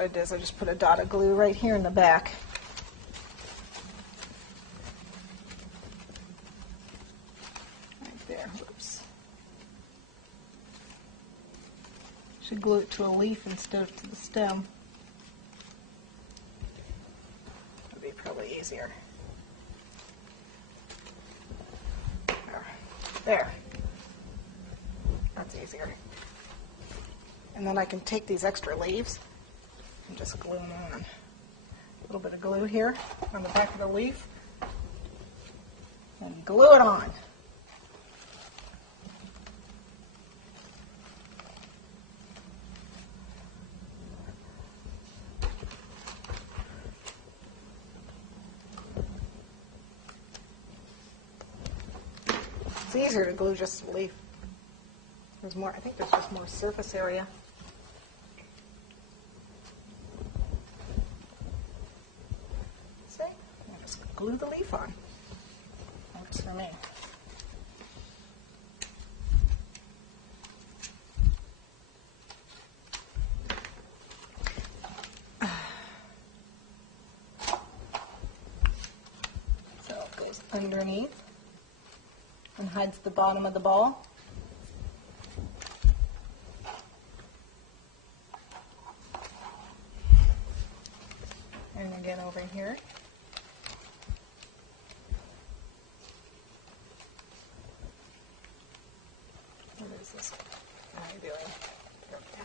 what I did is I just put a dot of glue right here in the back. Right there. Oops. Should glue it to a leaf instead of to the stem. That'd be probably easier. There. That's easier. And then I can take these extra leaves and just glue them on. A little bit of glue here on the back of the leaf. And glue it on. It's easier to glue just a leaf. There's more, I think there's just more surface area. See? I'll just glue the leaf on. Works for me. So it goes underneath and hides the bottom of the ball. And again over here. What is this? What are you doing? There we go.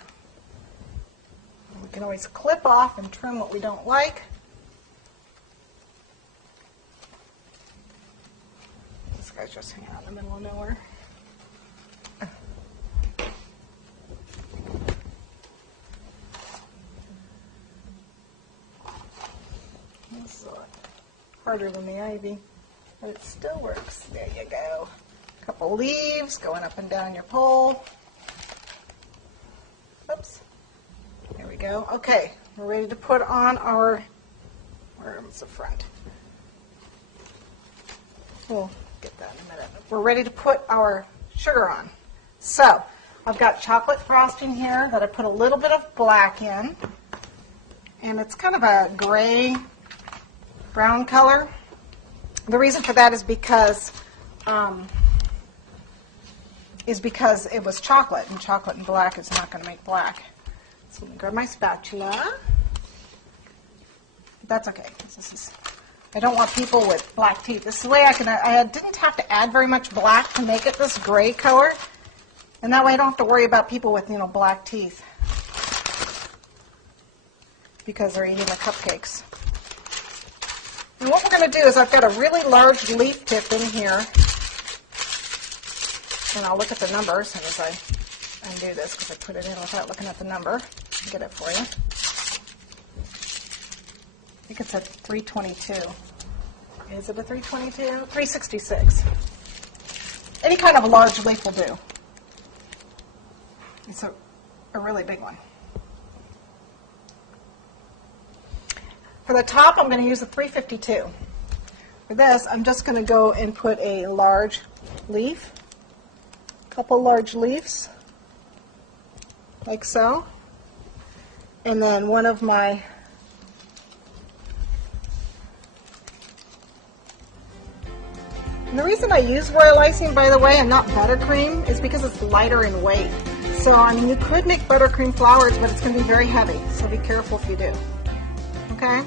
And we can always clip off and trim what we don't like. This guy's just hanging out in the middle of nowhere. This is a lot harder than the ivy, but it still works. There you go. A couple leaves going up and down your pole. Oops. There we go. Okay, we're ready to put on our, where's the front? We'll get that in a minute. We're ready to put our sugar on. So, I've got chocolate frosting here that I put a little bit of black in. And it's kind of a gray brown color. The reason for that is because it was chocolate, and chocolate and black is not going to make black. So let me grab my spatula. That's okay. I don't want people with black teeth. This is the way I didn't have to add very much black to make it this gray color, and that way I don't have to worry about people with black teeth because they're eating the cupcakes. And what we're going to do is I've got a really large leaf tip in here, and I'll look at the number as soon as I undo this because I put it in without looking at the number. I'll get it for you. I think it's a 322. Is it a 322? 366. Any kind of a large leaf will do. It's a really big one. For the top, I'm going to use a 352. For this, I'm just going to go and put a large leaf, a couple large leaves, like so, and then one of my And the reason I use royal icing, by the way, and not buttercream, is because it's lighter in weight. So, I mean, you could make buttercream flowers, but it's going to be very heavy, so be careful if you do. Okay?